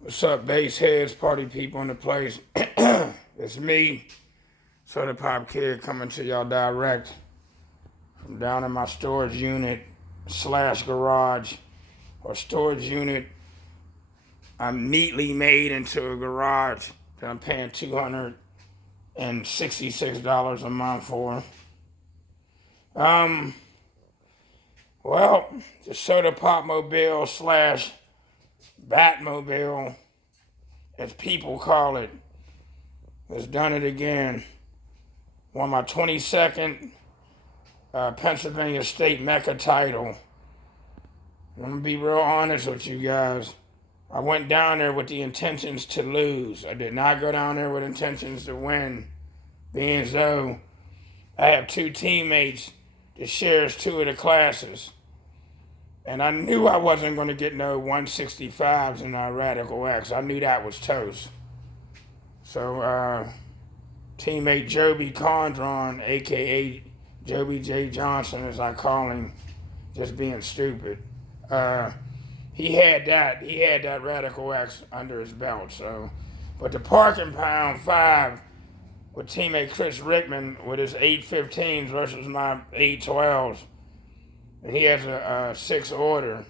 What's up, bass heads, party people in the place? It's me, Sodda Pop Kid, coming to y'all direct from down in my storage unit slash garage or storage unit. I'm neatly made into a garage that I'm paying $266 a month for. Um, well, the Sodda Pop Mobile slash Batmobile, as people call it, has done it again. Won my 22nd Pennsylvania State Meca title. I'm gonna be real honest with you guys. I went down there with the intentions to lose. I did not go down there with intentions to win, being as though I have two teammates that shares two of the classes. And I knew I wasn't going to get no 165s in Radical X. I knew that was toast. So, teammate Joby Condron, aka Joby J. Johnson, as I call him, just being stupid. He had that Radical X under his belt. So, but the Parking Pound 5 with teammate Chris Rickman with his 815s versus my 812s, and he has a 6 order,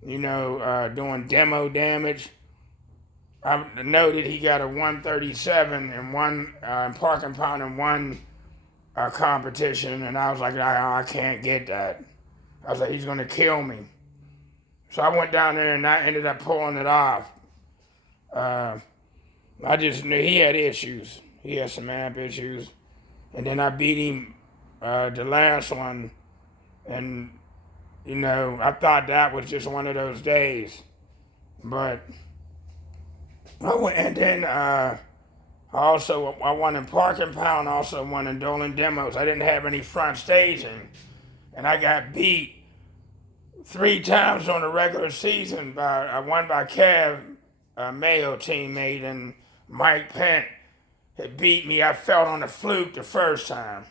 doing demo damage. I noted he got a 137 in one Parking Pound in one competition, and I was like, I can't get that. I was like, he's gonna kill me. So I went down there and I ended up pulling it off. I just knew he had issues. He had some amp issues, and then I beat him the last one, and I thought that was just one of those days, but I went and then I won in Parking Pound, also won in Dolan Demos. I didn't have any front staging, and I got beat 3 times on the regular season. I won by Kev, Mayo teammate, and Mike Pent had beat me. I felt on the fluke the first time.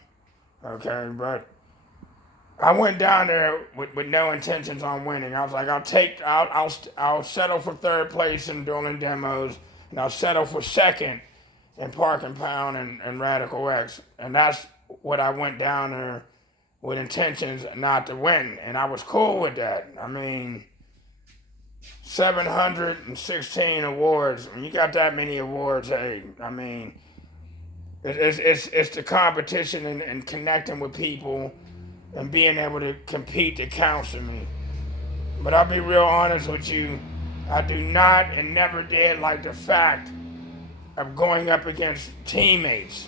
Okay, but I went down there with no intentions on winning. I was like, I'll settle for third place in Dolan Demos, and I'll settle for second in Parking Pound and Radical X. And that's what I went down there with intentions not to win. And I was cool with that. I mean, 716 awards. When you got that many awards, hey, I mean, it's the competition and connecting with people and being able to compete that counts for me. But I'll be real honest with you, I do not and never did like the fact of going up against teammates.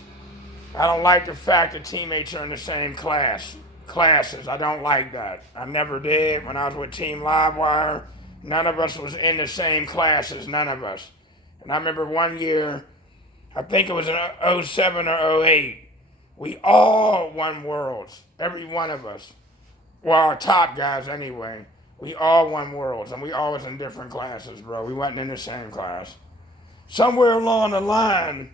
I don't like the fact that teammates are in the same classes. I don't like that. I never did. When I was with Team Livewire, none of us was in the same classes, none of us. And I remember one year, I think it was in '07 or '08, we all won worlds, every one of us. Well, our top guys anyway. We all won worlds, and we all was in different classes, bro. We wasn't in the same class. Somewhere along the line,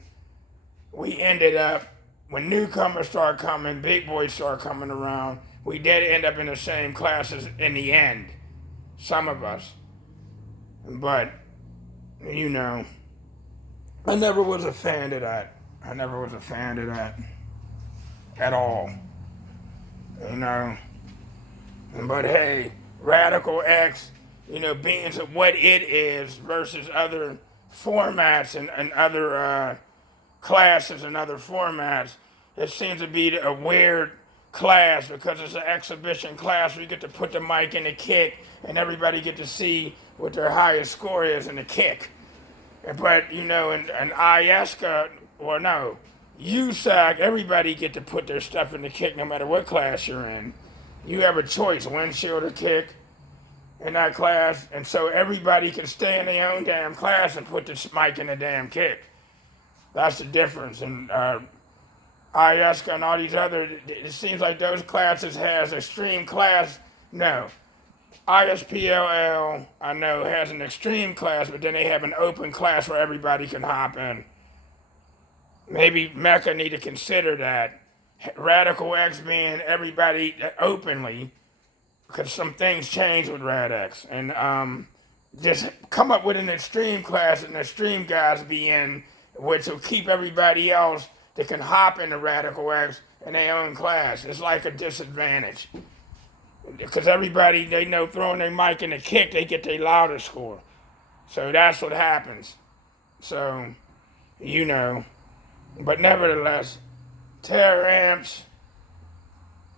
we ended up, when newcomers start coming, big boys start coming around, we did end up in the same classes in the end. Some of us. But, I never was a fan of that. I never was a fan of that at all. you know. But hey, Radical X, being what it is versus other formats and other classes and other formats, it seems to be a weird class because it's an exhibition class where you get to put the mic in the kick and everybody get to see what their highest score is in the kick. But, in ISCA, or no, USAC, everybody get to put their stuff in the kick no matter what class you're in. You have a choice, windshield or kick in that class, and so everybody can stay in their own damn class and put the mic in the damn kick. That's the difference. And ISCA and all these other, it seems like those classes has extreme class. No. ISPLL, I know, has an extreme class, but then they have an open class where everybody can hop in. Maybe Meca need to consider that. Radical X being everybody openly, because some things change with Rad X. And just come up with an extreme class and extreme guys be in, which will keep everybody else that can hop into Radical X in their own class. It's like a disadvantage. Because everybody, they know throwing their mic in the kick, they get their louder score. So that's what happens. So, you know. But nevertheless, Terror Amps,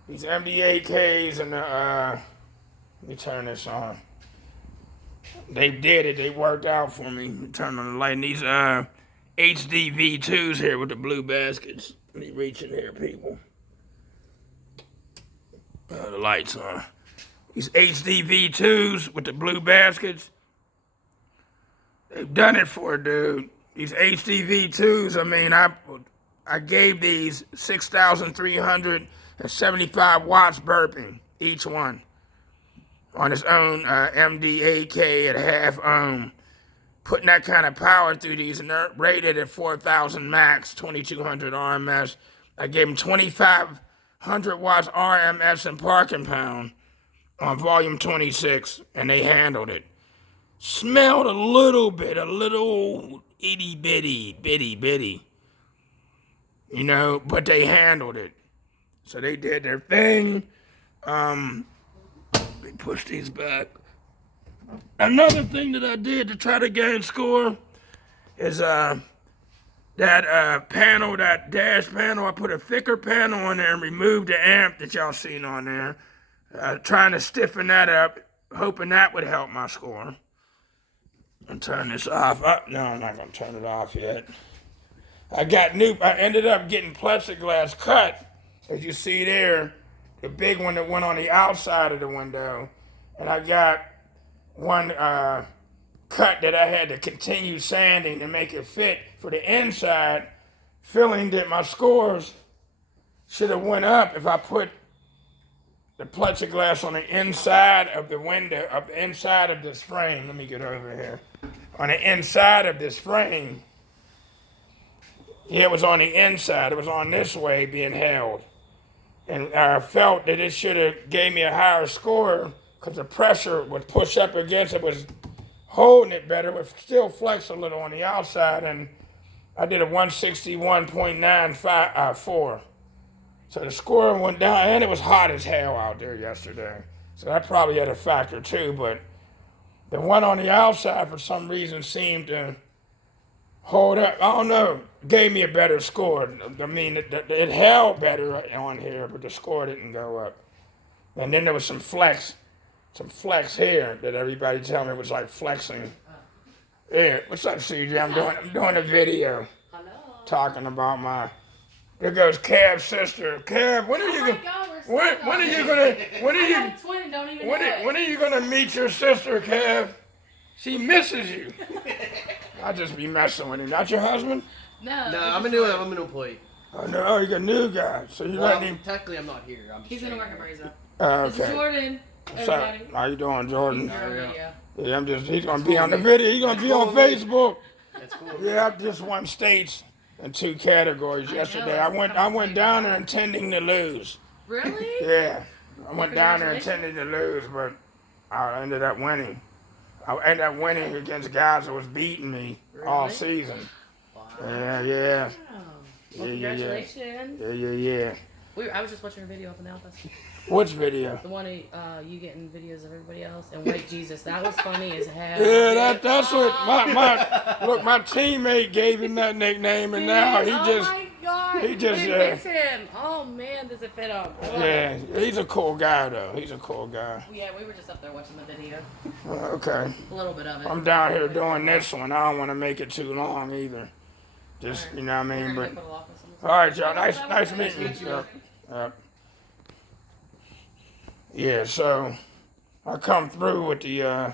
these MDAKs, and let me turn this on. They did it. They worked out for me. Turn on the light. And these HD V2s here with the blue baskets. Let me reach in here, people. The lights on. These HD V2s with the blue baskets. They've done it for a dude. These HD V2s, I mean, I gave these 6,375 watts burping, each one, on its own MDAK at half ohm. Putting that kind of power through these, and they're rated at 4,000 max, 2,200 RMS. I gave them 2,500 watts RMS and parking pound on volume 26, and they handled it. Smelled a little itty bitty, you know, but they handled it. So they did their thing. They pushed these back. Another thing that I did to try to gain score is that panel, that dash panel, I put a thicker panel on there and removed the amp that y'all seen on there. Trying to stiffen that up, hoping that would help my score. And turn this off. No, I'm not gonna turn it off yet. I ended up getting plexiglass cut, as you see there, the big one that went on the outside of the window. And I got one cut that I had to continue sanding to make it fit for the inside, feeling that my scores should have went up if I put the plexiglass on the inside of the window, of the inside of this frame. Let me get over here. On the inside of this frame. Yeah, it was on the inside. It was on this way being held. And I felt that it should have gave me a higher score because the pressure would push up against it, was holding it better, but still flex a little on the outside. And I did a 161.94. So the score went down, and it was hot as hell out there yesterday. So that probably had a factor too, but the one on the outside for some reason seemed to hold up. I don't know, gave me a better score. I mean, it held better on here, but the score didn't go up. And then there was some flex here that everybody tell me was like flexing. Yeah, what's up, CJ? I'm doing a video. Hello. Talking about my. There goes Cav's sister. Cav, when are you gonna meet your sister, Cav? She misses you. I just be messing with him. Not your husband? No, I'm a new employee. Oh no, you're a new guy. So you letting him? Technically, I'm not here. He's gonna work at Brazo. Okay. This is Jordan. Everybody. How you doing, Jordan? Yeah, he's gonna be on the video. He's gonna be on Facebook. That's cool. Yeah, I just won states in 2 categories yesterday. I went down there intending to lose. Really? Yeah. I went down there intending to lose, but I ended up winning. I ended up winning against guys that was beating me all season. Wow. Yeah. Well, congratulations. Yeah. I was just watching a video up in the office. Which video? The one you getting videos of everybody else and White Jesus. That was funny as hell. Yeah, that's what my teammate gave him that nickname, and now he just. Oh my God! He just. Fits him. Oh man, does it fit him? Yeah, he's a cool guy though. He's a cool guy. Yeah, we were just up there watching the video. Okay. A little bit of it. I'm down here doing this one. I don't want to make it too long either. Just you know what I mean, but. All right, y'all. Nice meeting you. Yep. Yeah, so I come through with the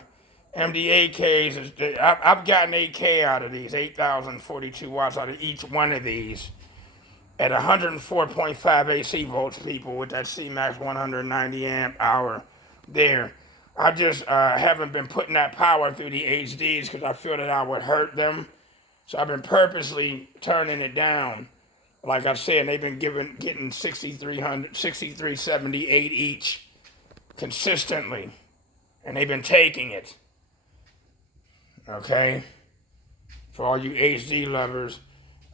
MDAKs. I've gotten 8K out of these, 8,042 watts out of each one of these at 104.5 AC volts, people, with that CMAX 190 amp hour there. I just haven't been putting that power through the HDs because I feel that I would hurt them. So I've been purposely turning it down. Like I said, they've been getting 6,378 each consistently, and they've been taking it. Okay? For all you HD lovers.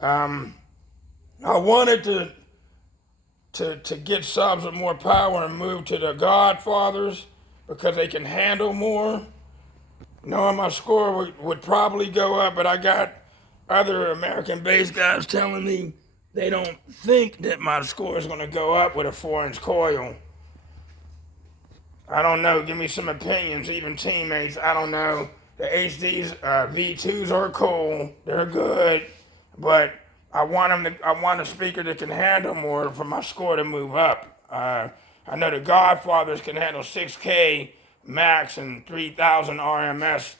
I wanted to get subs with more power and move to the Godfathers because they can handle more. Knowing my score would probably go up, but I got other American-based guys telling me they don't think that my score is going to go up with a 4-inch coil. I don't know. Give me some opinions, even teammates. I don't know. The HD's V2s are cool. They're good, but I want a speaker that can handle more for my score to move up. I know the Godfathers can handle 6K max and 3,000 RMS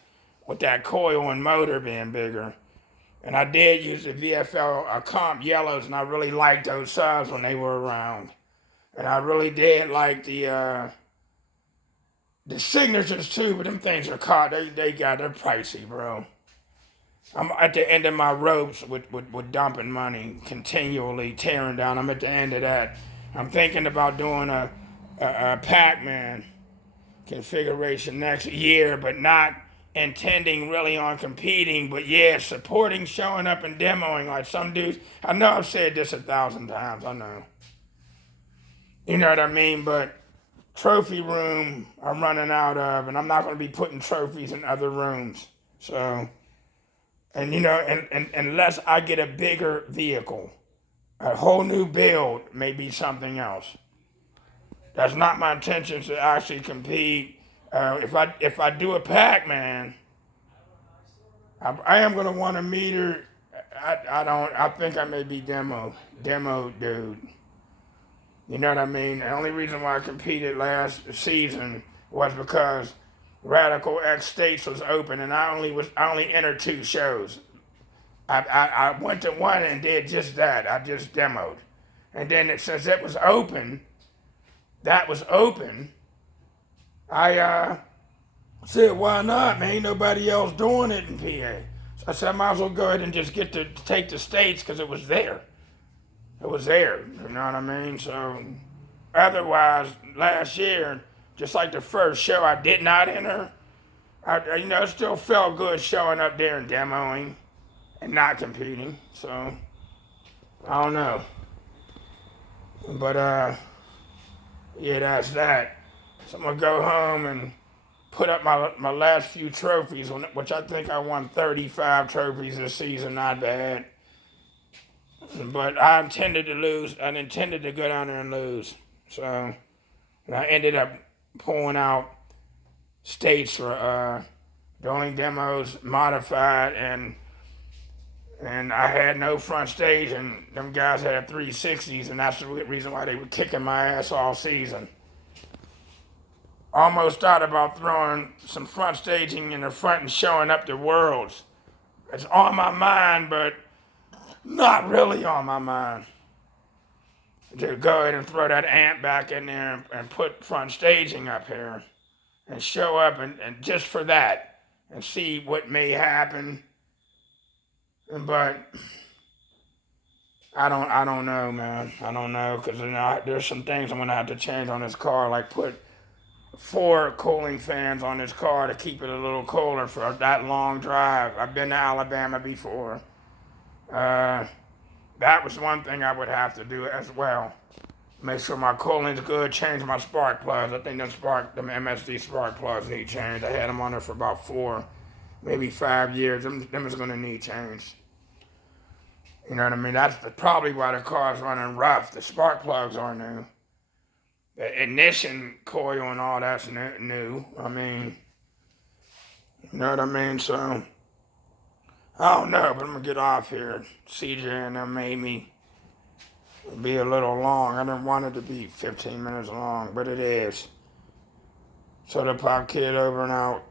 with that coil and motor being bigger. And I did use the VFL comp yellows, and I really liked those subs when they were around. And I really did like the signatures too, but them things are caught. They're pricey, bro. I'm at the end of my ropes with dumping money, continually tearing down. I'm at the end of that. I'm thinking about doing a Pac-Man configuration next year, but not intending really on competing, but yeah, supporting, showing up and demoing like some dudes. I know I've said this 1,000 times, I know. You know what I mean? But trophy room I'm running out of, and I'm not going to be putting trophies in other rooms. So, and you know, and unless I get a bigger vehicle, a whole new build may be something else. That's not my intention to actually compete. If I do a Pac-Man, I am going to want a meter. I think I may be demo dude. You know what I mean? The only reason why I competed last season was because Radical X States was open, and I only entered 2 shows. I went to one and did just that. I just demoed, and then since it was open, I said, why not, man? Ain't nobody else doing it in PA. So I said, I might as well go ahead and just get to take the states because it was there. It was there, you know what I mean? So, otherwise, last year, just like the first show I did not enter, it still felt good showing up there and demoing and not competing. So, I don't know. But, yeah, that's that. So I'm going to go home and put up my last few trophies, which I think I won 35 trophies this season, not bad. But I intended to lose. I intended to go down there and lose. So, and I ended up pulling out states for the only demos modified, and I had no front stage, and them guys had 360s, and that's the reason why they were kicking my ass all season. Almost thought about throwing some front staging in the front and showing up the worlds. It's on my mind, but not really on my mind. To go ahead and throw that amp back in there and put front staging up here and show up and just for that and see what may happen. But I don't know, man. I don't know, because there's some things I'm going to have to change on this car, like put 4 cooling fans on this car to keep it a little cooler for that long drive. I've been to Alabama before. That was one thing I would have to do as well. Make sure my cooling's good, change my spark plugs. I think them MSD spark plugs need changed. I had them on there for about 4, maybe 5 years. Them is going to need changed. You know what I mean? That's probably why the car's running rough. The spark plugs are new. The ignition coil and all that's new. I mean, you know what I mean? So, I don't know, but I'm going to get off here. CJ and them made me be a little long. I didn't want it to be 15 minutes long, but it is. So the Pop Kid over and out.